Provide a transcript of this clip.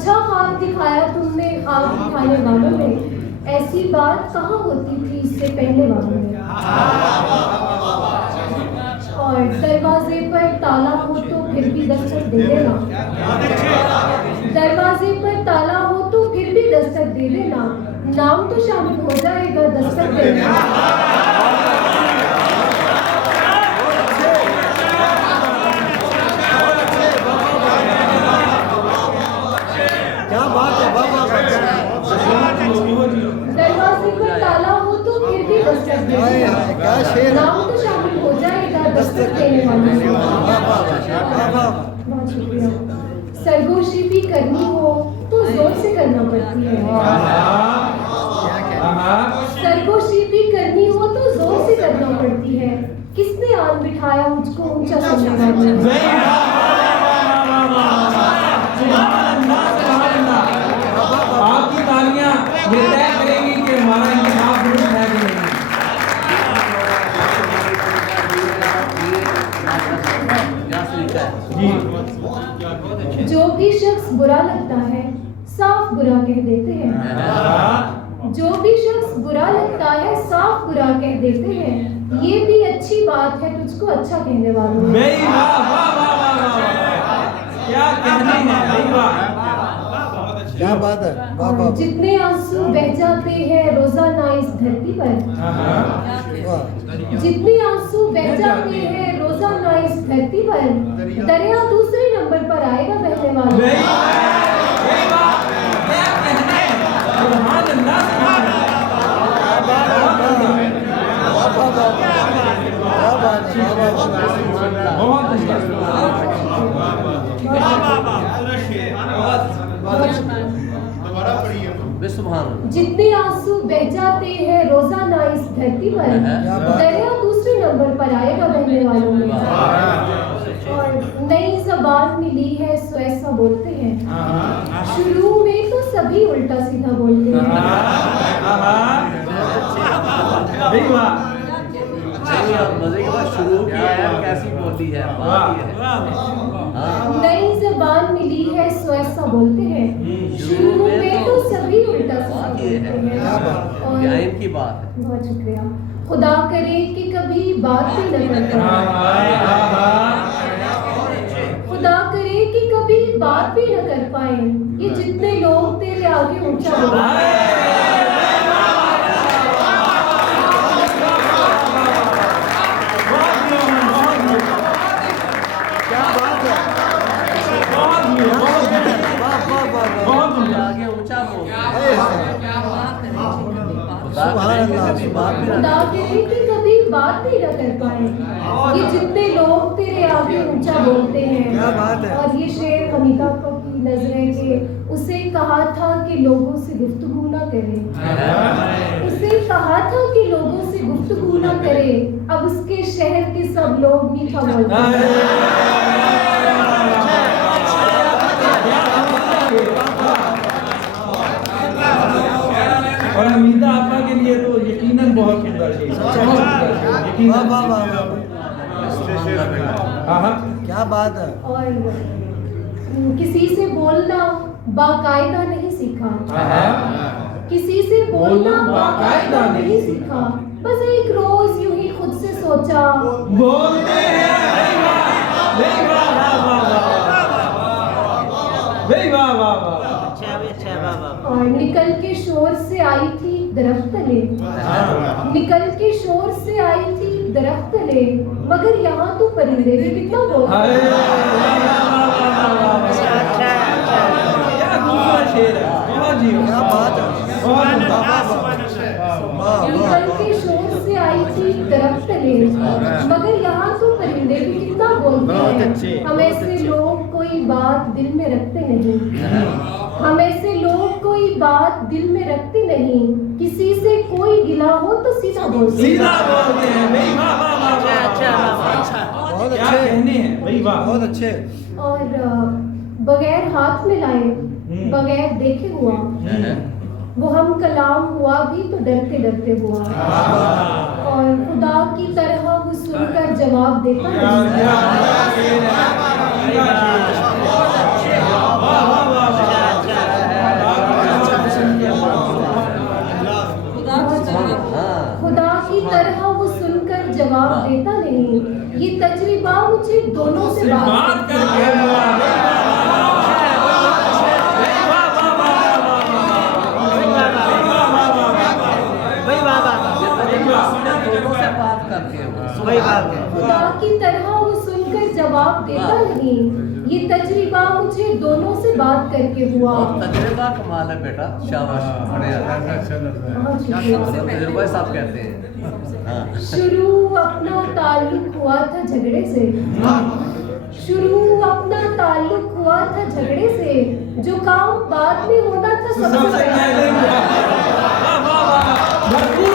अच्छा ख्वाब दिखाया तुमने ख्वाब दिखाने वालों ने, ऐसी बात कहाँ होती थी इससे पहले वालों में। और दरवाजे पर ताला हो तो फिर भी दस्तक दे देना, दरवाजे पर ताला हो तो फिर भी दस्तक दे देना, नाम तो शामिल हो जाएगा दस्तक देना। क्या बात है बाबा, दरवाजे पर ताला हो तो फिर भी दस्तक दे देना, क्या शेर, नाम तो शामिल हो जाएगा दस्तक देने वाले। बहुत शुक्रिया। सरगोशी भी करनी हो तो जोर से करना पड़ती है, सरगोशी भी करनी हो तो जोर से करना पड़ती है, किसने आन बिठाया मुझको ऊंचा समझने वाले। आपकी तालियां ये तय करेंगी कि हमारा इंतखाब दुरुस्त है कि नहीं। जो भी शख्स बुरा लगता है साफ बुरा कह देते हैं, जो भी शख्स बुरा लगता है साफ बुरा कह देते हैं, ये भी अच्छी बात है तुझको अच्छा कहने वालों। क्या कहनी है, क्या बात है बाबा। जितने आंसू बह जाते हैं रोजाना इस धरती पर, जितने आंसू बह जाते हैं रोजाना इस धरती पर, दरिया दूसरे नंबर पर आएगा बहने वालों। जितने आंसू बह जाते हैं रोजाना इस धरती पर, दरिया दूसरे नंबर पर आएगा बहने वालों में। और नई जबान मिली है सो ऐसा बोलते हैं, शुरू में तो सभी उल्टा सीधा बोलते हैं। मजे के बाद शुरू किया है, कैसी बोली है, नई जबान मिली है सो ऐसा बोलते हैं, शुरू में तो सभी उल्टा सीधा बोलते हैं। और की बात है। बहुत शुक्रिया। खुदा करे कि कभी बात भी न कर पाए, खुदा करे कि कभी बात भी न कर पाए, ये जितने लोग तेरे आगे ऊंचा बोलते हैं। खुदा करे कि कभी बात भी न कर पाए, ये जितने लोग तेरे आगे ऊंचा बोलते हैं। और ये शेर हमीदा को की नजरें के उसे कहा था कि लोगों से गुफ्तगू ना करे, उसे कहा था कि लोगों से गुफ्तगू ना करे, अब उसके शहर के सब लोग मीठा बोलते हैं। और हमीदा आपा के लिए तो यकीनन बहुत सुंदर चीज, क्या बात है। और किसी से बोलना बाकायदा नहीं सीखा, किसी से बोलना बाकायदा नहीं सीखा, बस एक रोज यूं ही खुद से सोचा बोलते हैं। और निकल के शोर से आई थी दरख्त तले, निकल के शोर से आई थी दरख्त तले, मगर यहाँ तो परिंदे भी कितना बोलते हैं। निकल के शोर से आई थी दरख्त तले, मगर यहाँ तो परिंदे भी कितना बोलते हैं। हम ऐसे लोग कोई बात दिल में रखते नहीं, हम ऐसे लोग कोई बात दिल में रखते नहीं, किसी से कोई गिला हो तो सीधा बोलते हैं। बहुत क्या अच्छे कहने हैं भाई, वाह बहुत अच्छे। और बगैर हाथ में लाए बगैर देखे हुआ, वो हम कलाम हुआ भी तो डरते डरते हुआ, और खुदा की तरह वो सुनकर जवाब देता है। दोनों से बात बात करके करके हुआ। वही बात है दोनों से बात करके हुआ। वही बात है खुदा की तरह वो सुनकर जवाब देता नहीं, ये तजर्बा मुझे दोनों से बात करके हुआ। और तजुर्बा कमाल है बेटा, शाबाश, बढ़िया। बहुत शुक्रिया। तजुर्बा साहब कहते हैं। हाँ। शुरू अपना ताल्लुक हुआ था झगड़े से, शुरू अपना ताल्लुक हुआ था झगड़े से, जो काम बाद में होना था सबसे सबसे पहले पहले। भरपूर